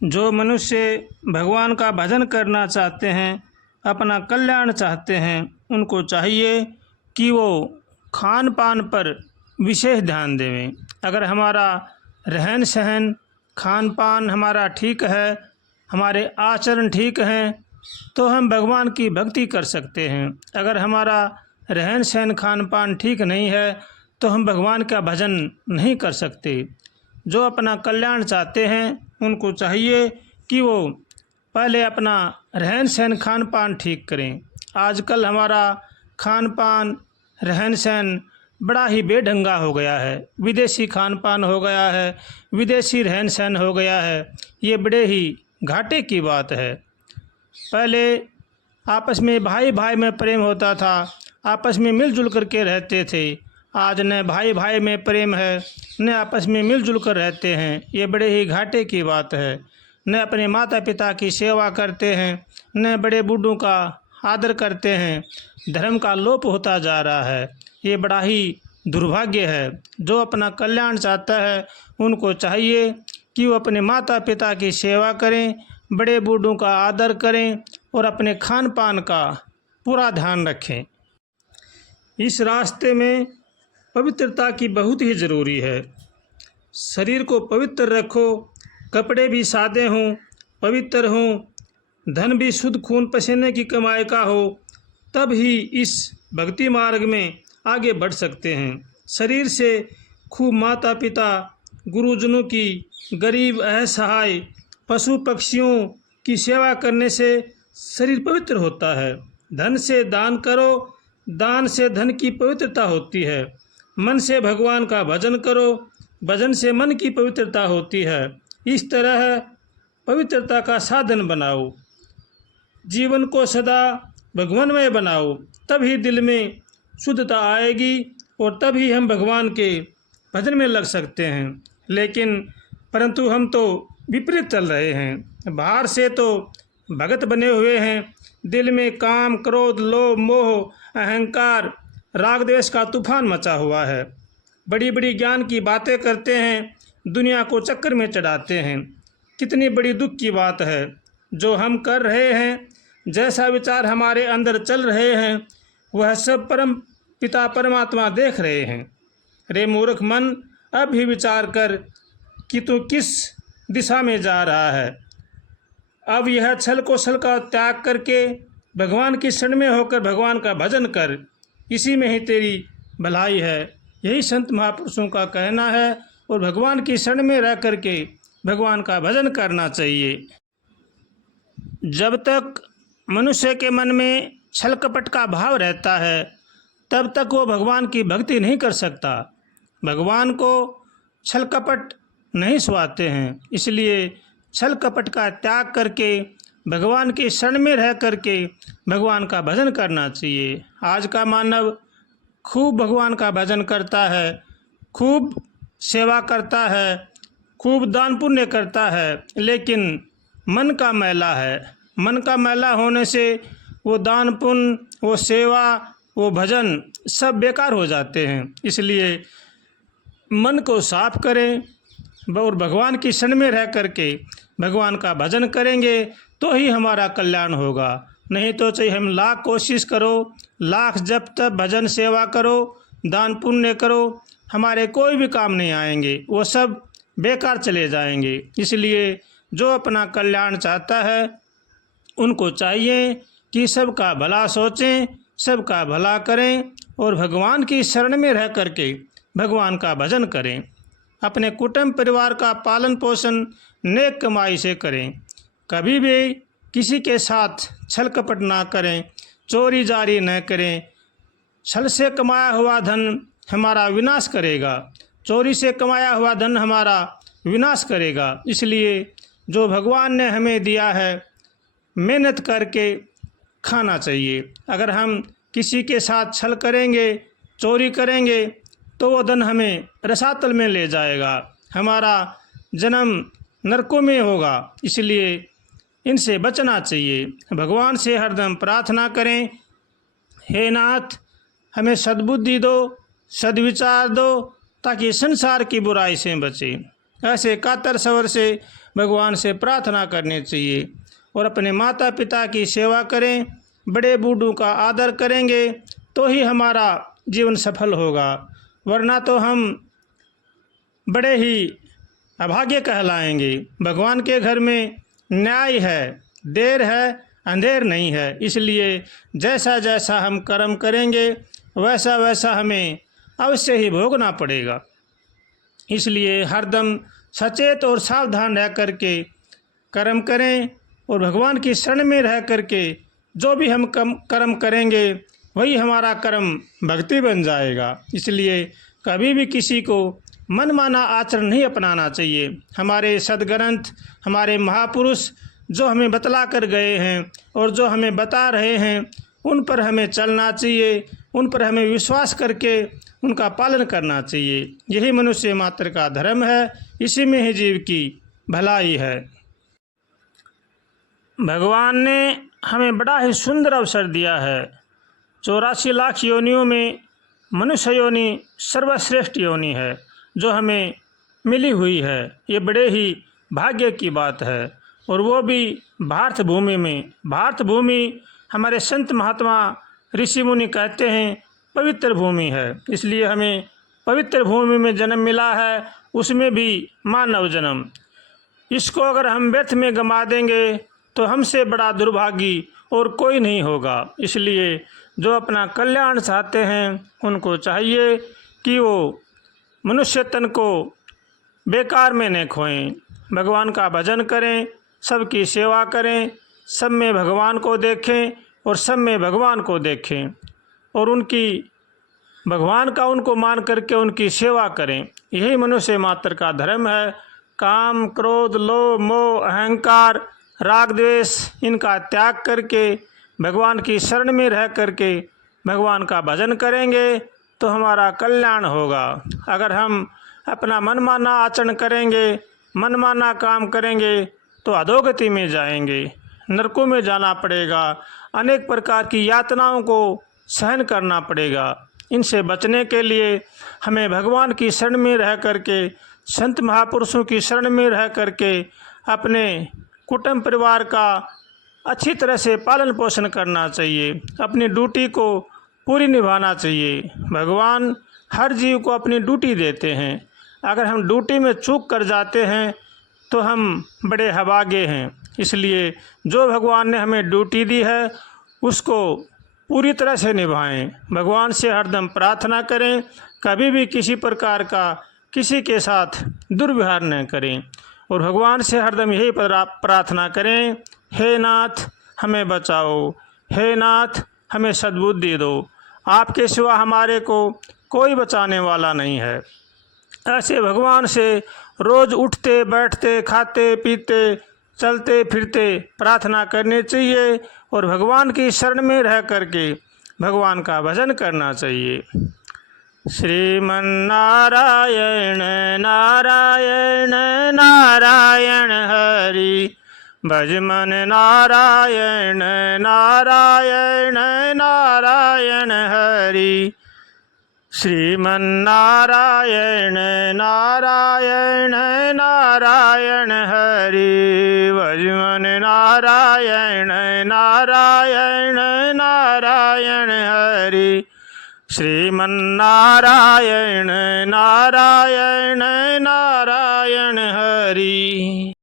जो मनुष्य भगवान का भजन करना चाहते हैं, अपना कल्याण चाहते हैं, उनको चाहिए कि वो खान पान पर विशेष ध्यान देवें। अगर हमारा रहन सहन खान पान हमारा ठीक है, हमारे आचरण ठीक हैं, तो हम भगवान की भक्ति कर सकते हैं। अगर हमारा रहन सहन खान पान ठीक नहीं है तो हम भगवान का भजन नहीं कर सकते। जो अपना कल्याण चाहते हैं उनको चाहिए कि वो पहले अपना रहन सहन खान पान ठीक करें। आजकल हमारा खान पान रहन सहन बड़ा ही बेढंगा हो गया है, विदेशी खान पान हो गया है, विदेशी रहन सहन हो गया है। ये बड़े ही घाटे की बात है। पहले आपस में भाई भाई में प्रेम होता था, आपस में मिलजुल करके रहते थे। आज न भाई भाई में प्रेम है, न आपस में मिलजुल कर रहते हैं। ये बड़े ही घाटे की बात है। न अपने माता पिता की सेवा करते हैं, न बड़े बूढ़ों का आदर करते हैं। धर्म का लोप होता जा रहा है। ये बड़ा ही दुर्भाग्य है। जो अपना कल्याण चाहता है उनको चाहिए कि वो अपने माता पिता की सेवा करें, बड़े बूढ़ों का आदर करें और अपने खान पान का पूरा ध्यान रखें। इस रास्ते में पवित्रता की बहुत ही ज़रूरी है। शरीर को पवित्र रखो, कपड़े भी सादे हों, पवित्र हों, धन भी शुद्ध खून पसीने की कमाई का हो, तब ही इस भक्ति मार्ग में आगे बढ़ सकते हैं। शरीर से खूब माता पिता गुरुजनों की, गरीब असहाय पशु पक्षियों की सेवा करने से शरीर पवित्र होता है। धन से दान करो, दान से धन की पवित्रता होती है। मन से भगवान का भजन करो, भजन से मन की पवित्रता होती है। इस तरह पवित्रता का साधन बनाओ, जीवन को सदा भगवानमय बनाओ, तभी दिल में शुद्धता आएगी और तभी हम भगवान के भजन में लग सकते हैं। लेकिन परंतु हम तो विपरीत चल रहे हैं। बाहर से तो भगत बने हुए हैं, दिल में काम क्रोध लोभ मोह अहंकार राग द्वेष का तूफान मचा हुआ है। बड़ी बड़ी ज्ञान की बातें करते हैं, दुनिया को चक्कर में चढ़ाते हैं। कितनी बड़ी दुख की बात है। जो हम कर रहे हैं, जैसा विचार हमारे अंदर चल रहे हैं, वह सब परम पिता परमात्मा देख रहे हैं। रे मूर्ख मन, अब भी विचार कर कि तू किस दिशा में जा रहा है। अब यह छल कौशल का त्याग करके भगवान की शरण में होकर भगवान का भजन कर, इसी में ही तेरी भलाई है। यही संत महापुरुषों का कहना है और भगवान की शरण में रह करके भगवान का भजन करना चाहिए। जब तक मनुष्य के मन में छल कपट का भाव रहता है, तब तक वो भगवान की भक्ति नहीं कर सकता। भगवान को छल कपट नहीं सुहाते हैं, इसलिए छल कपट का त्याग करके भगवान की शरण में रह करके भगवान का भजन करना चाहिए। आज का मानव खूब भगवान का भजन करता है, खूब सेवा करता है, खूब दान पुण्य करता है, लेकिन मन का मैला है। मन का मैला होने से वो दान पुण्य, वो सेवा, वो भजन सब बेकार हो जाते हैं। इसलिए मन को साफ करें और भगवान की शरण में रह करके भगवान का भजन करेंगे तो ही हमारा कल्याण होगा। नहीं तो चाहे हम लाख कोशिश करो, लाख जप तप भजन सेवा करो, दान पुण्य करो, हमारे कोई भी काम नहीं आएंगे, वो सब बेकार चले जाएंगे। इसलिए जो अपना कल्याण चाहता है उनको चाहिए कि सबका भला सोचें, सबका भला करें और भगवान की शरण में रह करके भगवान का भजन करें। अपने कुटुंब परिवार का पालन पोषण नेक कमाई से करें। कभी भी किसी के साथ छल कपट ना करें, चोरी जारी न करें। छल से कमाया हुआ धन हमारा विनाश करेगा, चोरी से कमाया हुआ धन हमारा विनाश करेगा। इसलिए जो भगवान ने हमें दिया है मेहनत करके खाना चाहिए। अगर हम किसी के साथ छल करेंगे, चोरी करेंगे, तो वो धन हमें रसातल में ले जाएगा, हमारा जन्म नरकों में होगा। इसलिए इनसे बचना चाहिए। भगवान से हरदम प्रार्थना करें, हे नाथ हमें सद्बुद्धि दो, सद्विचार दो, ताकि संसार की बुराई से बचें। ऐसे कातर स्वर से भगवान से प्रार्थना करनी चाहिए। और अपने माता पिता की सेवा करें, बड़े बूढ़ों का आदर करेंगे तो ही हमारा जीवन सफल होगा, वरना तो हम बड़े ही अभागे कहलाएंगे। भगवान के घर में न्याय है, देर है अंधेर नहीं है। इसलिए जैसा जैसा हम कर्म करेंगे वैसा वैसा हमें अवश्य ही भोगना पड़ेगा। इसलिए हरदम सचेत और सावधान रह करके कर्म करें और भगवान की शरण में रह करके जो भी हम कर्म करेंगे वही हमारा कर्म भक्ति बन जाएगा। इसलिए कभी भी किसी को मनमाना आचरण नहीं अपनाना चाहिए। हमारे सद्ग्रंथ, हमारे महापुरुष जो हमें बतला कर गए हैं और जो हमें बता रहे हैं उन पर हमें चलना चाहिए, उन पर हमें विश्वास करके उनका पालन करना चाहिए। यही मनुष्य मात्र का धर्म है, इसी में ही जीव की भलाई है। भगवान ने हमें बड़ा ही सुंदर अवसर दिया है। 84 लाख योनियों में मनुष्य योनि सर्वश्रेष्ठ योनि है जो हमें मिली हुई है। ये बड़े ही भाग्य की बात है, और वो भी भारत भूमि में। भारत भूमि हमारे संत महात्मा ऋषि मुनि कहते हैं पवित्र भूमि है। इसलिए हमें पवित्र भूमि में जन्म मिला है, उसमें भी मानव जन्म। इसको अगर हम व्यर्थ में गंवा देंगे तो हमसे बड़ा दुर्भागी और कोई नहीं होगा। इसलिए जो अपना कल्याण चाहते हैं उनको चाहिए कि वो मनुष्य तन को बेकार में न खोएं, भगवान का भजन करें, सबकी सेवा करें, सब में भगवान को देखें और सब में भगवान को देखें, और उनकी भगवान का उनको मान करके उनकी सेवा करें। यही मनुष्य मात्र का धर्म है। काम, क्रोध, लोभ, मोह, अहंकार, राग, द्वेष इनका त्याग करके भगवान की शरण में रह करके भगवान का भजन करेंगे तो हमारा कल्याण होगा। अगर हम अपना मनमाना आचरण करेंगे, मनमाना काम करेंगे तो अधोगति में जाएंगे, नरकों में जाना पड़ेगा, अनेक प्रकार की यातनाओं को सहन करना पड़ेगा। इनसे बचने के लिए हमें भगवान की शरण में रह करके, संत महापुरुषों की शरण में रह करके अपने कुटुंब परिवार का अच्छी तरह से पालन पोषण करना चाहिए, अपनी ड्यूटी को पूरी निभाना चाहिए। भगवान हर जीव को अपनी ड्यूटी देते हैं। अगर हम ड्यूटी में चूक कर जाते हैं तो हम बड़े अभागे हैं। इसलिए जो भगवान ने हमें ड्यूटी दी है उसको पूरी तरह से निभाएं। भगवान से हरदम प्रार्थना करें, कभी भी किसी प्रकार का किसी के साथ दुर्व्यवहार न करें, और भगवान से हरदम यही प्रार्थना करें, हे नाथ हमें बचाओ, हे नाथ हमें सद्बुद्धि दो, आपके सिवा हमारे को कोई बचाने वाला नहीं है। ऐसे भगवान से रोज़ उठते बैठते खाते पीते चलते फिरते प्रार्थना करनी चाहिए, और भगवान की शरण में रह करके भगवान का भजन करना चाहिए। श्रीमन नारायण नारायण नारायण हरि, भज मन नारायण नारायण नारायण हरि। श्रीमन नारायण नारायण नारायण हरि, भज मन नारायण नारायण नारायण हरि। श्रीमन नारायण नारायण नारायण हरि।